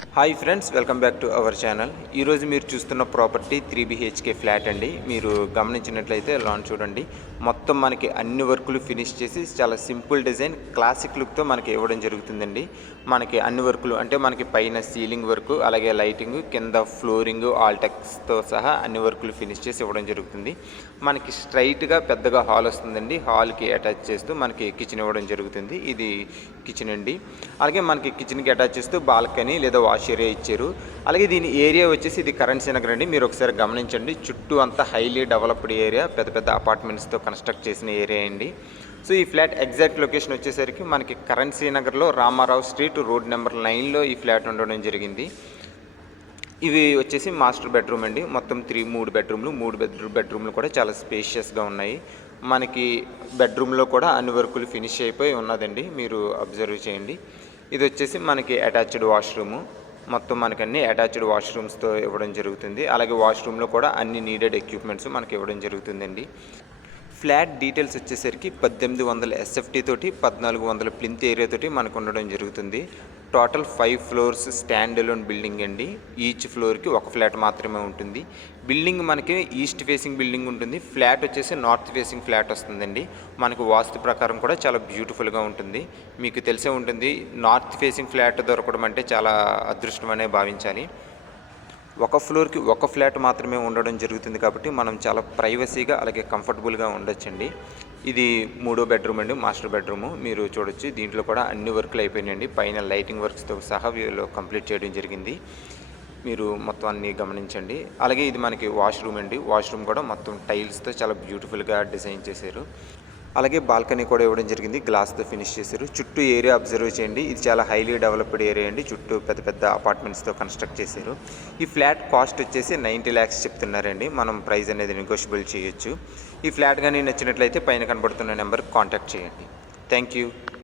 Hi friends, welcome back to our channel. ఈరోజు మీరు చూస్తున్న ప్రాపర్టీ 3 BHK ఫ్లాట్ అండి. మీరు గమనించినట్లయితే లాన్ చూడండి. మొత్తం మనకి అన్ని వర్కులు ఫినిష్ చేసి చాలా సింపుల్ డిజైన్, క్లాసిక్ లుక్తో మనకి ఇవ్వడం జరుగుతుందండి. మనకి అన్ని వర్కులు అంటే మనకి పైన సీలింగ్ వర్క్, అలాగే లైటింగ్, కింద ఫ్లోరింగ్, ఆల్టెక్స్తో సహా అన్ని వర్కులు ఫినిష్ చేసి ఇవ్వడం జరుగుతుంది. మనకి స్ట్రైట్గా పెద్దగా హాల్ వస్తుందండి. హాల్కి అటాచ్ చేస్తూ మనకి కిచెన్ ఇవ్వడం జరుగుతుంది. ఇది కిచెన్ అండి. అలాగే మనకి కిచెన్కి అటాచ్ చేస్తూ బాల్కనీ లేదా వాష్ ఏరియా ఇచ్చారు. అలాగే దీని ఏరియా వచ్చేసి ఇది కరెన్సీ నగర్ అండి. మీరు ఒకసారి గమనించండి. చుట్టూ అంతా హైలీ డెవలప్డ్ ఏరియా, పెద్ద పెద్ద అపార్ట్మెంట్స్తో కన్స్ట్రక్ట్ చేసిన ఏరియా అండి. సో ఈ ఫ్లాట్ ఎగ్జాక్ట్ లొకేషన్ వచ్చేసరికి మనకి కరెన్సీ నగర్లో రామారావు స్ట్రీట్ రోడ్ నెంబర్ 9లో ఈ ఫ్లాట్ ఉండడం జరిగింది. ఇవి వచ్చేసి మాస్టర్ బెడ్రూమ్ అండి. మొత్తం 3 బెడ్రూమ్లు, 3 బెడ్రూమ్లు కూడా చాలా స్పేషియస్గా ఉన్నాయి. మనకి బెడ్రూమ్లో కూడా అన్ని వర్కులు ఫినిష్ అయిపోయి ఉన్నదండి. మీరు అబ్జర్వ్ చేయండి. ఇది వచ్చేసి మనకి అటాచ్డ్ వాష్రూము. మొత్తం మనకి అన్ని అటాచ్డ్ వాష్రూమ్స్తో ఇవ్వడం జరుగుతుంది. అలాగే వాష్రూమ్లో కూడా అన్ని నీడెడ్ ఎక్విప్మెంట్స్ మనకి ఇవ్వడం జరుగుతుందండి. ఫ్లాట్ డీటెయిల్స్ వచ్చేసరికి 1800 SFT తోటి 1400 ప్లింత్ ఏరియా తోటి మనకు ఉండడం జరుగుతుంది. Total 5 floors stand alone building అండి. ఈచ్ ఫ్లోర్కి ఒక ఫ్లాట్ మాత్రమే ఉంటుంది. బిల్డింగ్ మనకి ఈస్ట్ ఫేసింగ్ బిల్డింగ్ ఉంటుంది. ఫ్లాట్ వచ్చేసి నార్త్ ఫేసింగ్ ఫ్లాట్ వస్తుందండి. మనకు వాస్తు ప్రకారం కూడా చాలా బ్యూటిఫుల్గా ఉంటుంది. మీకు తెలిసే ఉంటుంది, నార్త్ ఫేసింగ్ ఫ్లాట్ దొరకడం అంటే చాలా అదృష్టం అనే భావించాలి. ఒక ఫ్లోర్కి ఒక ఫ్లాట్ మాత్రమే ఉండడం జరుగుతుంది కాబట్టి మనం చాలా ప్రైవసీగా అలాగే కంఫర్టబుల్గా ఉండొచ్చండి. ఇది 3వ బెడ్రూమ్ అండి, మాస్టర్ బెడ్రూము. మీరు చూడొచ్చు, దీంట్లో కూడా అన్ని వర్క్లు అయిపోయినాయండి. పైన లైటింగ్ వర్క్స్తో సహా వీళ్ళు కంప్లీట్ చేయడం జరిగింది. మీరు మొత్తం అన్నీ గమనించండి. అలాగే ఇది మనకి వాష్రూమ్ అండి. వాష్రూమ్ కూడా మొత్తం టైల్స్తో చాలా బ్యూటిఫుల్గా డిజైన్ చేశారు. అలాగే బాల్కనీ కూడా ఇవ్వడం జరిగింది. గ్లాస్తో ఫినిష్ చేశారు. చుట్టూ ఏరియా అబ్జర్వ్ చేయండి. ఇది చాలా హైలీ డెవలప్డ్ ఏరియా అండి. చుట్టూ పెద్ద పెద్ద అపార్ట్మెంట్స్తో కన్స్ట్రక్ట్ చేశారు. ఈ ఫ్లాట్ కాస్ట్ వచ్చేసి 90 lakhs చెప్తున్నారండి. మనం ప్రైస్ అనేది నెగోషియబుల్ చేయొచ్చు. ఈ ఫ్లాట్ కానీ నచ్చినట్లయితే పైన కనబడుతున్న నెంబర్కి కాంటాక్ట్ చేయండి. Thank you.